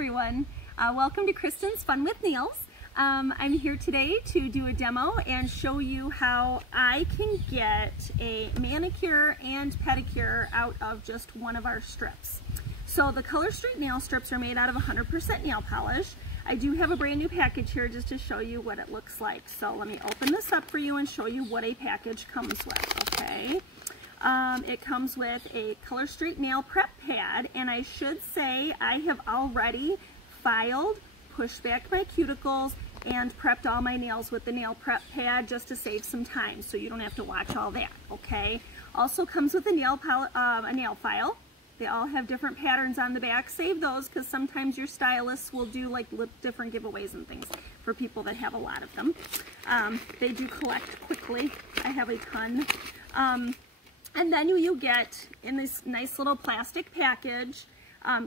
everyone. Welcome to Kristin's Fun with Nails. I'm here today to do a demo and show you how I can get a manicure and pedicure out of just one of our strips. So the ColorStreet nail strips are made out of 100% nail polish. I do have a brand new package here just to show you what it looks like. So let me open this up for you and show you what a package comes with, okay? It comes with a ColorStreet nail prep pad, and I should say I have already filed, pushed back my cuticles, and prepped all my nails with the nail prep pad just to save some time so you don't have to watch all that, okay? Also comes with a nail file. They all have different patterns on the back. Save those because sometimes your stylists will do like different giveaways and things for people that have a lot of them. They do collect quickly. I have a ton. And then you get, in this nice little plastic package,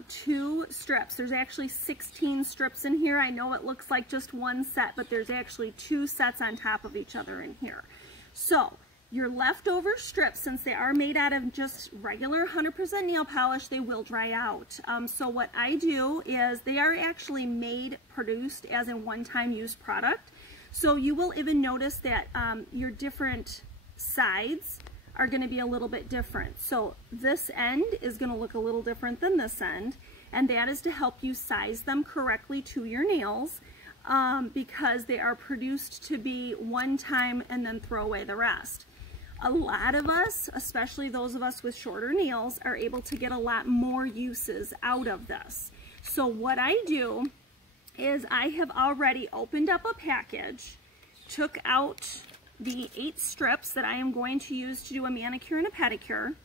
2 strips. There's actually 16 strips in here. I know it looks like just one set, but there's actually 2 sets on top of each other in here. So your leftover strips, since they are made out of just regular 100% nail polish, they will dry out. So what I do is they are actually produced as a one-time use product. So you will even notice that your different sides are going to be a little bit different. So this end is going to look a little different than this end, and that is to help you size them correctly to your nails because they are produced to be one time and then throw away the rest. A lot of us, especially those of us with shorter nails, are able to get a lot more uses out of this. So what I do is I have already opened up a package, took out the 8 strips that I am going to use to do a manicure and a pedicure,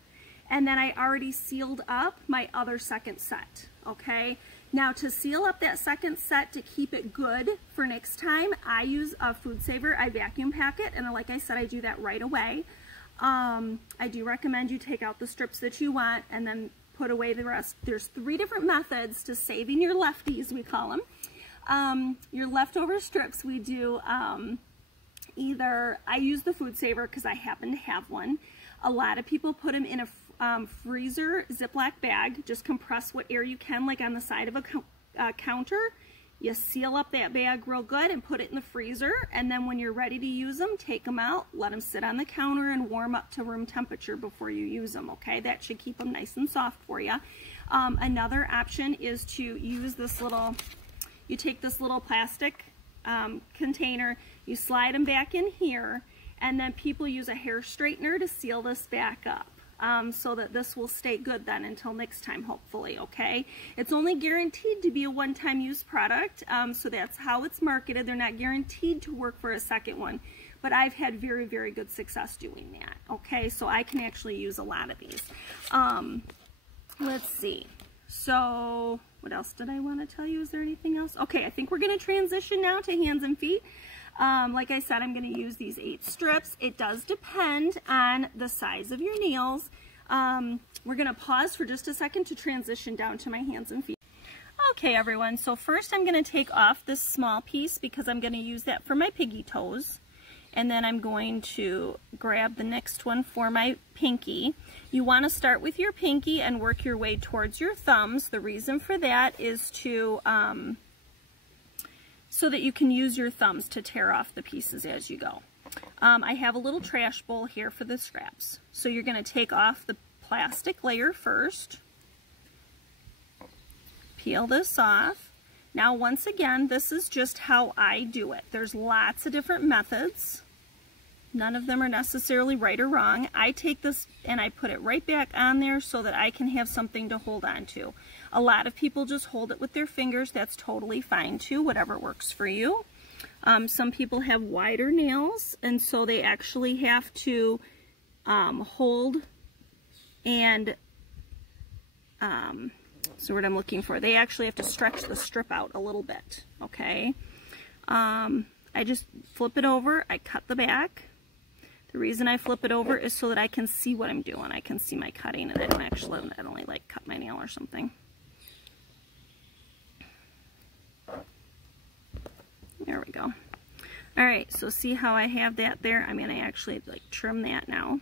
and then I already sealed up my other second set, okay? Now to seal up that second set to keep it good for next time, I use a food saver. I vacuum pack it, and like I said, I do that right away. I do recommend you take out the strips that you want and then put away the rest. There's 3 different methods to saving your lefties, we call them. Your leftover strips, we do either, I use the food saver because I happen to have one. A lot of people put them in a freezer Ziploc bag. Just compress what air you can, like on the side of a counter. You seal up that bag real good and put it in the freezer, and then when you're ready to use them, take them out, let them sit on the counter and warm up to room temperature before you use them, okay? That should keep them nice and soft for you. Another option is to use this little, you take this little plastic container, you slide them back in here, and then people use a hair straightener to seal this back up so that this will stay good then until next time, hopefully, okay? It's only guaranteed to be a one-time use product, so that's how it's marketed. They're not guaranteed to work for a second one, but I've had very, very good success doing that, okay? So I can actually use a lot of these. Let's see. So what else did I want to tell you? Is there anything else? Okay, I think we're going to transition now to hands and feet. Like I said, I'm going to use these 8 strips. It does depend on the size of your nails. We're going to pause for just a second to transition down to my hands and feet. Okay, everyone, so first I'm going to take off this small piece because I'm going to use that for my piggy toes. And then I'm going to grab the next one for my pinky. You want to start with your pinky and work your way towards your thumbs. The reason for that is to so that you can use your thumbs to tear off the pieces as you go. I have a little trash bowl here for the scraps. So you're going to take off the plastic layer first. Peel this off. Now, once again, this is just how I do it. There's lots of different methods. None of them are necessarily right or wrong. I take this and I put it right back on there so that I can have something to hold on to. A lot of people just hold it with their fingers. That's totally fine too, whatever works for you. Some people have wider nails, and so they actually have to hold and so what I'm looking for, they actually have to stretch the strip out a little bit, okay? I just flip it over, I cut the back. The reason I flip it over is so that I can see what I'm doing. I can see my cutting, and I don't like cut my nail or something. There we go. All right, so see how I have that there? I'm gonna actually like trim that now.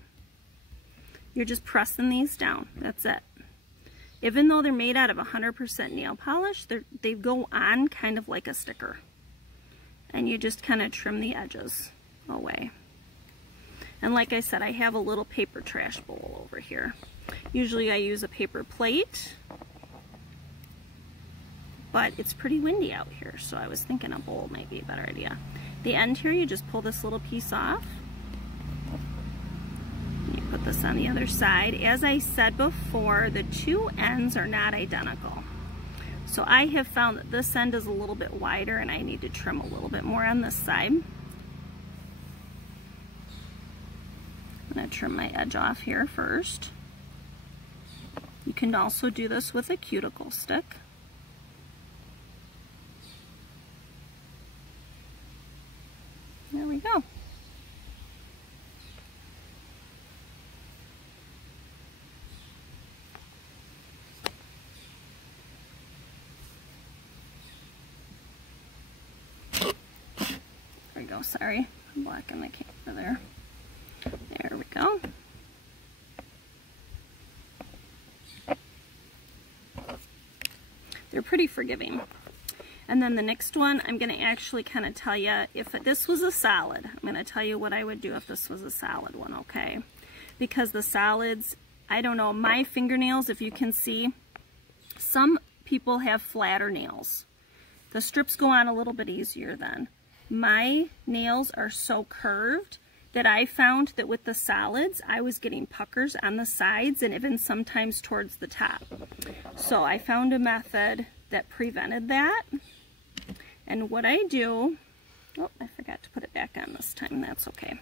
You're just pressing these down, that's it. even though they're made out of 100% nail polish, they go on kind of like a sticker. And you just kind of trim the edges away. And like I said, I have a little paper trash bowl over here. Usually I use a paper plate, but it's pretty windy out here, so I was thinking a bowl might be a better idea. The end here, you just pull this little piece off. You put this on the other side. As I said before, the two ends are not identical. So I have found that this end is a little bit wider and I need to trim a little bit more on this side. I'm going to trim my edge off here first. You can also do this with a cuticle stick. There we go. There we go, sorry, I'm blocking the camera there. There we go. They're pretty forgiving. And then the next one, I'm going to actually kind of tell you, if this was a solid, I'm going to tell you what I would do if this was a solid one, okay? Because the solids, I don't know, my fingernails, if you can see, some people have flatter nails. The strips go on a little bit easier then. My nails are so curved that I found that with the solids, I was getting puckers on the sides and even sometimes towards the top. So I found a method that prevented that. And what I do, oh, I forgot to put it back on this time, that's okay,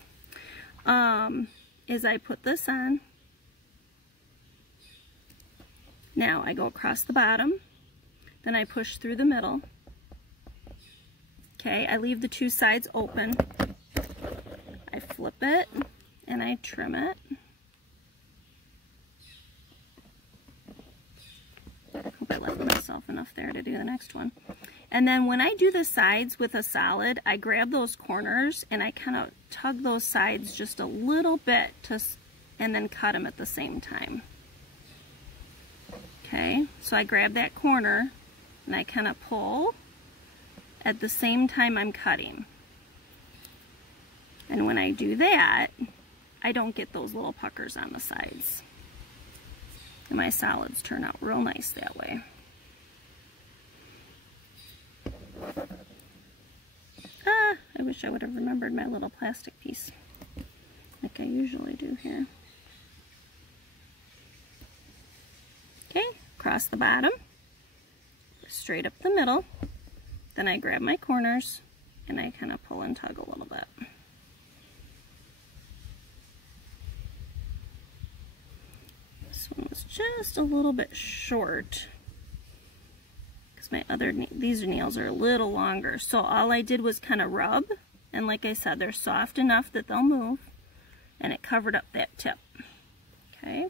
is I put this on. Now I go across the bottom, then I push through the middle. Okay, I leave the two sides open. I flip it and I trim it. Hope I left myself enough there to do the next one. And then when I do the sides with a solid, I grab those corners and I kind of tug those sides just a little bit and then cut them at the same time. Okay, so I grab that corner and I kind of pull at the same time I'm cutting. And when I do that, I don't get those little puckers on the sides. And my solids turn out real nice that way. I wish I would have remembered my little plastic piece, like I usually do here. Okay, across the bottom, straight up the middle, then I grab my corners and I kind of pull and tug a little bit. This one was just a little bit short because these nails are a little longer. So all I did was kind of rub, and like I said, they're soft enough that they'll move, and it covered up that tip. Okay.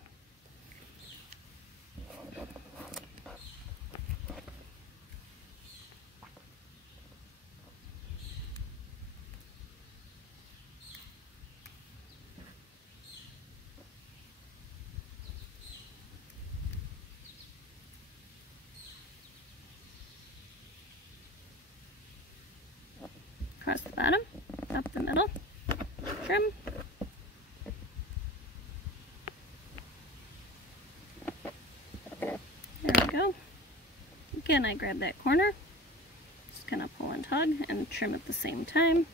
Across the bottom, up the middle, trim. There we go. Again, I grab that corner, just kind of pull and tug and trim at the same time,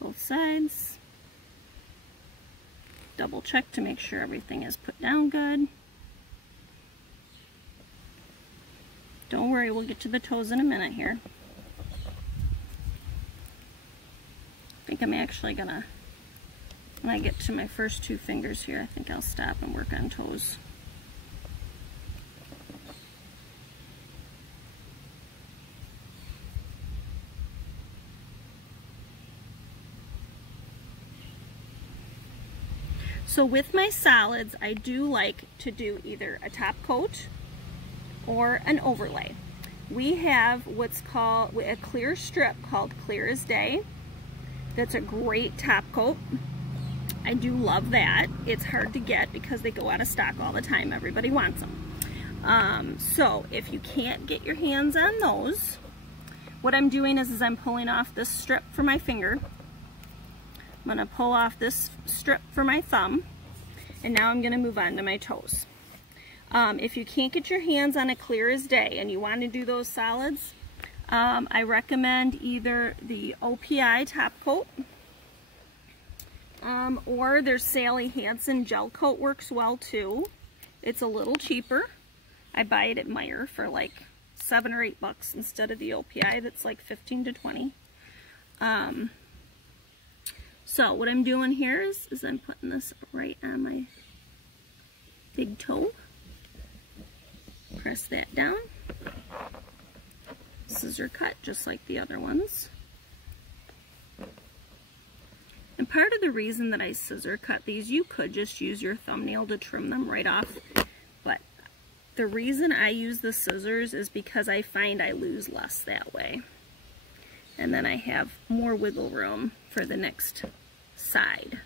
both sides. Double check to make sure everything is put down good. Don't worry, we'll get to the toes in a minute here. I think I'm actually gonna, when I get to my first two fingers here, I think I'll stop and work on toes. So with my solids, I do like to do either a top coat or an overlay. We have what's called a clear strip called Clear as Day. That's a great top coat. I do love that. It's hard to get because they go out of stock all the time. Everybody wants them. So if you can't get your hands on those, what I'm doing is I'm pulling off this strip for my finger. I'm going to pull off this strip for my thumb, and now I'm going to move on to my toes. If you can't get your hands on a clear as day and you want to do those solids, I recommend either the OPI top coat, or their Sally Hansen gel coat works well too. It's a little cheaper. I buy it at Meijer for like $7 or $8 instead of the OPI that's like 15 to 20. So what I'm doing here is I'm putting this right on my big toe. Press that down. Scissor cut just like the other ones. And part of the reason that I scissor cut these, you could just use your thumbnail to trim them right off, but the reason I use the scissors is because I find I lose less that way. And then I have more wiggle room for the next side.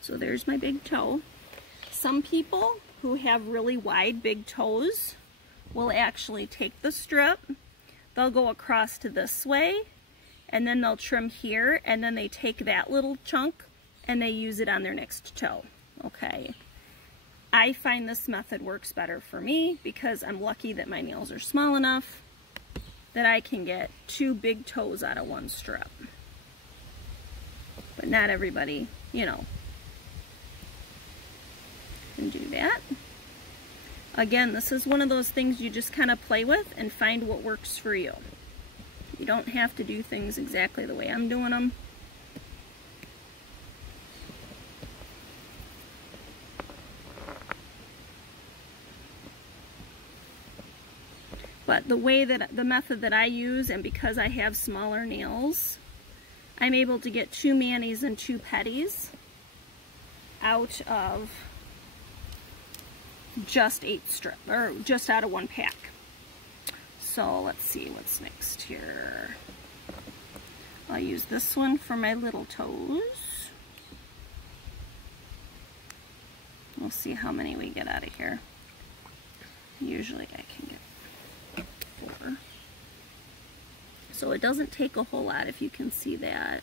So there's my big toe. Some people who have really wide big toes will actually take the strip, they'll go across to this way, and then they'll trim here, and then they take that little chunk and they use it on their next toe. Okay, I find this method works better for me because I'm lucky that my nails are small enough that I can get 2 big toes out of one strip. But not everybody, you know, can do that. Again, this is one of those things you just kind of play with and find what works for you. You don't have to do things exactly the way I'm doing them. But the method that I use, and because I have smaller nails, I'm able to get 2 manis and 2 pedis out of just 8 strips, or just out of 1 pack. So let's see what's next here. I'll use this one for my little toes. We'll see how many we get out of here. Usually I can get 4. So it doesn't take a whole lot, if you can see that,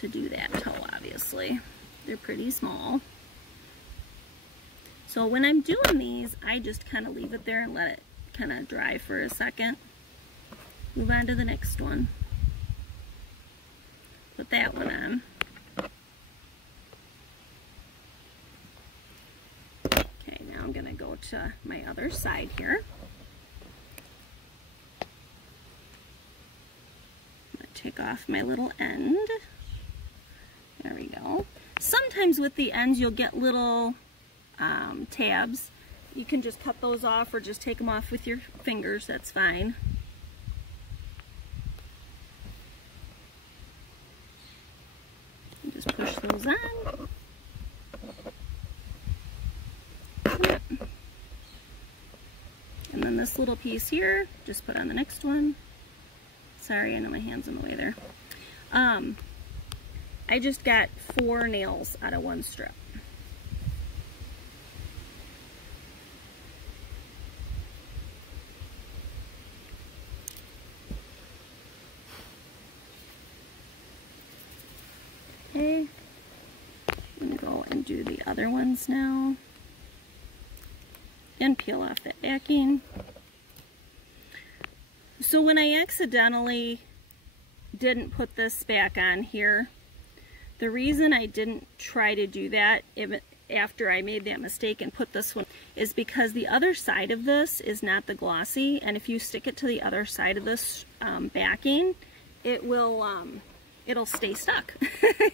to do that toe, obviously. They're pretty small. So when I'm doing these, I just kind of leave it there and let it kind of dry for a second. Move on to the next one. Put that one on. Okay, now I'm going to go to my other side here. Take off my little end. There we go. Sometimes with the ends you'll get little tabs. You can just cut those off or just take them off with your fingers, that's fine. And just push those on. And then this little piece here, just put on the next one. Sorry, I know my hand's in the way there. I just got 4 nails out of 1 strip. Okay, I'm going to go and do the other ones now. And peel off that backing. So when I accidentally didn't put this back on here, the reason I didn't try to do that after I made that mistake and put this one is because the other side of this is not the glossy, and if you stick it to the other side of this backing, it will it'll stay stuck.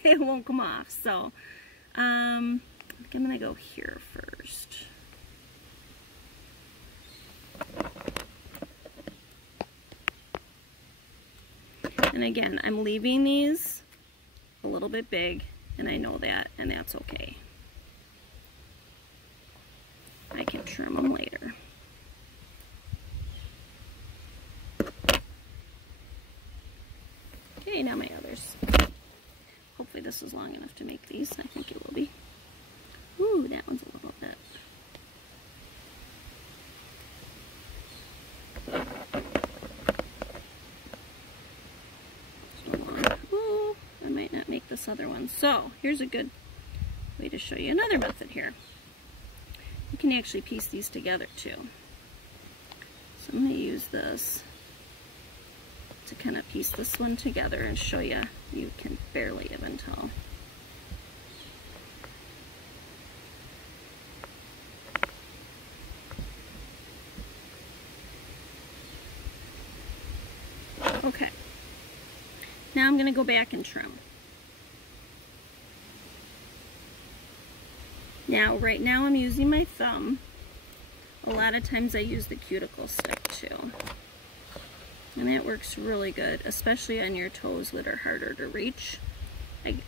It won't come off. So I think I'm gonna go here first. And again, I'm leaving these a little bit big, and I know that, and that's okay. I can trim them later. Okay, now my others. Hopefully this is long enough to make these. I think it will be. Ooh, that one's a little bit this other one. So here's a good way to show you another method here. You can actually piece these together too. So I'm going to use this to kind of piece this one together and show you. You can barely even tell. Okay, now I'm going to go back and trim. Now, right now I'm using my thumb. A lot of times I use the cuticle stick too. And that works really good, especially on your toes that are harder to reach.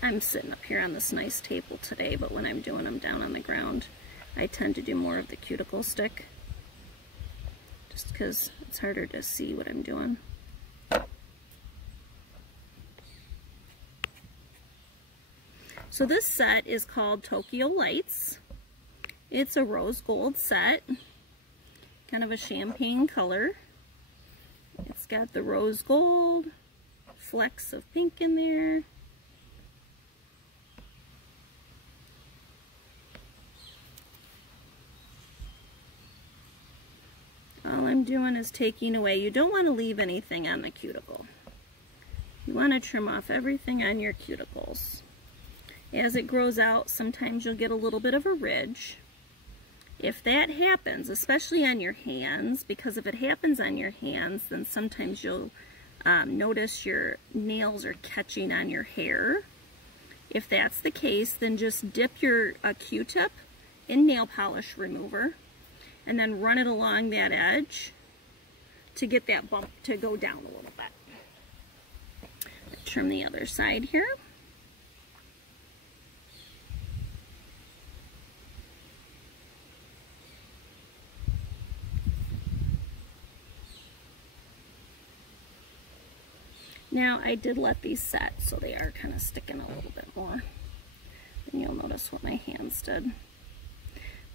I'm sitting up here on this nice table today, but when I'm doing them down on the ground, I tend to do more of the cuticle stick, just because it's harder to see what I'm doing. So this set is called Tokyo Lights. It's a rose gold set, kind of a champagne color. It's got the rose gold, flecks of pink in there. All I'm doing is taking away, you don't want to leave anything on the cuticle. You want to trim off everything on your cuticles. As it grows out, sometimes you'll get a little bit of a ridge. If that happens, especially on your hands, because if it happens on your hands, then sometimes you'll notice your nails are catching on your hair. If that's the case, then just dip your Q-tip in nail polish remover and then run it along that edge to get that bump to go down a little bit. Trim the other side here. Now, I did let these set, so they are kind of sticking a little bit more than you'll notice what my hands did.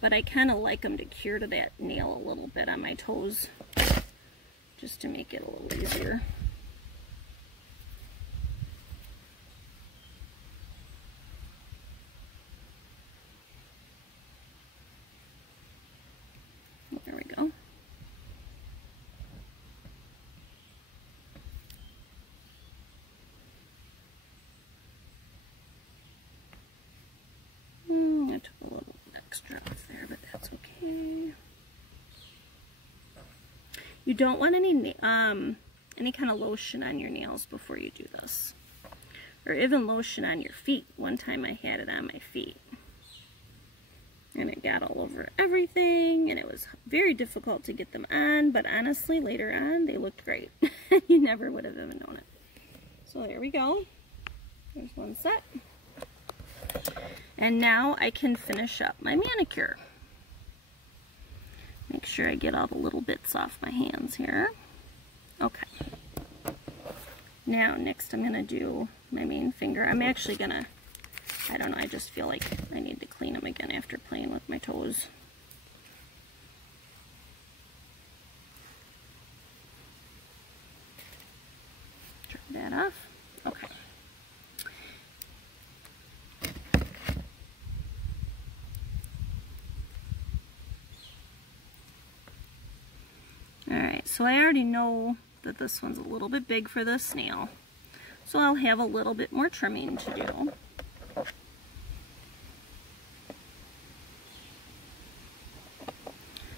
But I kind of like them to cure to that nail a little bit on my toes, just to make it a little easier. There we go. I took a little extra off there, but that's okay. You don't want any kind of lotion on your nails before you do this, or even lotion on your feet. One time I had it on my feet, and it got all over everything, and it was very difficult to get them on, but honestly, later on, they looked great. You never would have even known it. So there we go. There's one set. And now I can finish up my manicure. Make sure I get all the little bits off my hands here. Okay. Now, next I'm going to do my main finger. I'm actually going to, I don't know, I just feel like I need to clean them again after playing with my toes. Turn that off. Okay. Alright, so I already know that this one's a little bit big for this nail, so I'll have a little bit more trimming to do.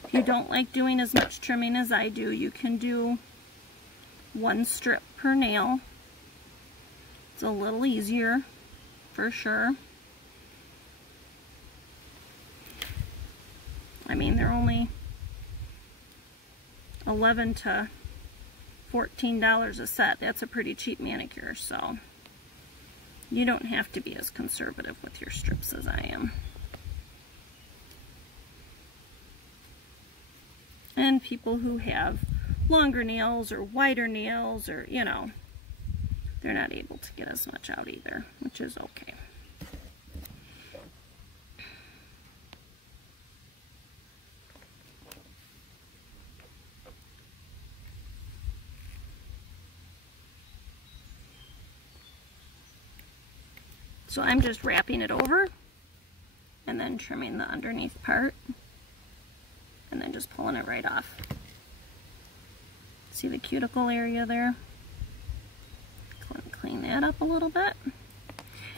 If you don't like doing as much trimming as I do, you can do one strip per nail. It's a little easier, for sure. I mean, they're only $11 to $14 a set. That's a pretty cheap manicure, so you don't have to be as conservative with your strips as I am. And people who have longer nails or wider nails, or, you know, they're not able to get as much out either, which is okay. So I'm just wrapping it over and then trimming the underneath part and then just pulling it right off. See the cuticle area there? Clean that up a little bit.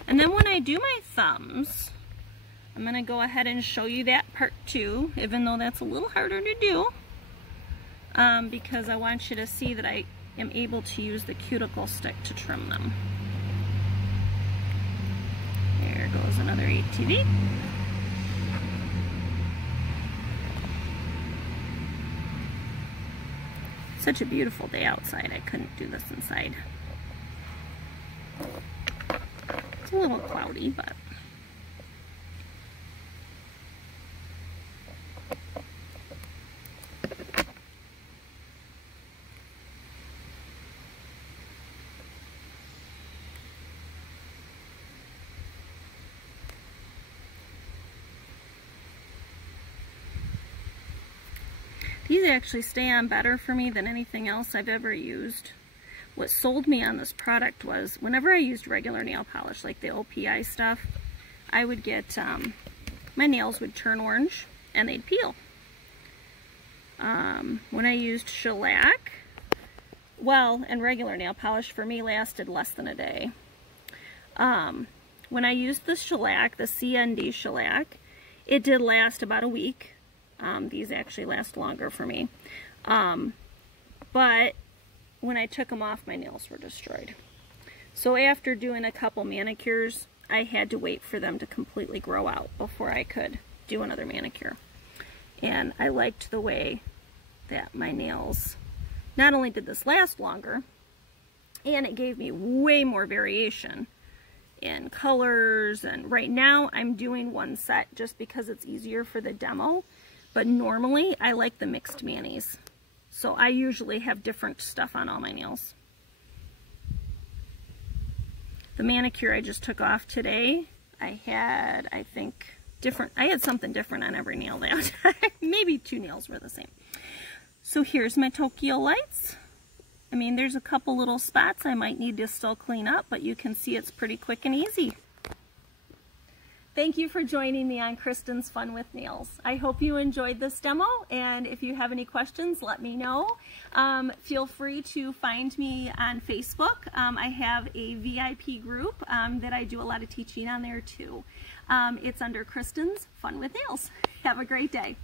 And then when I do my thumbs, I'm going to go ahead and show you that part too, even though that's a little harder to do, because I want you to see that I am able to use the cuticle stick to trim them. There goes another ATV. Such a beautiful day outside. I couldn't do this inside. It's a little cloudy, but these actually stay on better for me than anything else I've ever used. What sold me on this product was whenever I used regular nail polish, like the OPI stuff, I would get, my nails would turn orange and they'd peel. When I used shellac, well, and regular nail polish for me lasted less than a day. When I used the shellac, the CND shellac, it did last about a week. These actually last longer for me. But when I took them off, my nails were destroyed. So after doing a couple manicures, I had to wait for them to completely grow out before I could do another manicure. And I liked the way that my nails, not only did this last longer, and it gave me way more variation in colors. And right now I'm doing one set just because it's easier for the demo. But normally I like the mixed manis. So I usually have different stuff on all my nails. The manicure I just took off today, I had, I think, I had something different on every nail that time. Maybe 2 nails were the same. So here's my Tokyo lights. I mean, there's a couple little spots I might need to still clean up, but you can see it's pretty quick and easy. Thank you for joining me on Kristin's Fun with Nails. I hope you enjoyed this demo, and if you have any questions, let me know. Feel free to find me on Facebook. I have a VIP group that I do a lot of teaching on there too. It's under Kristin's Fun with Nails. Have a great day.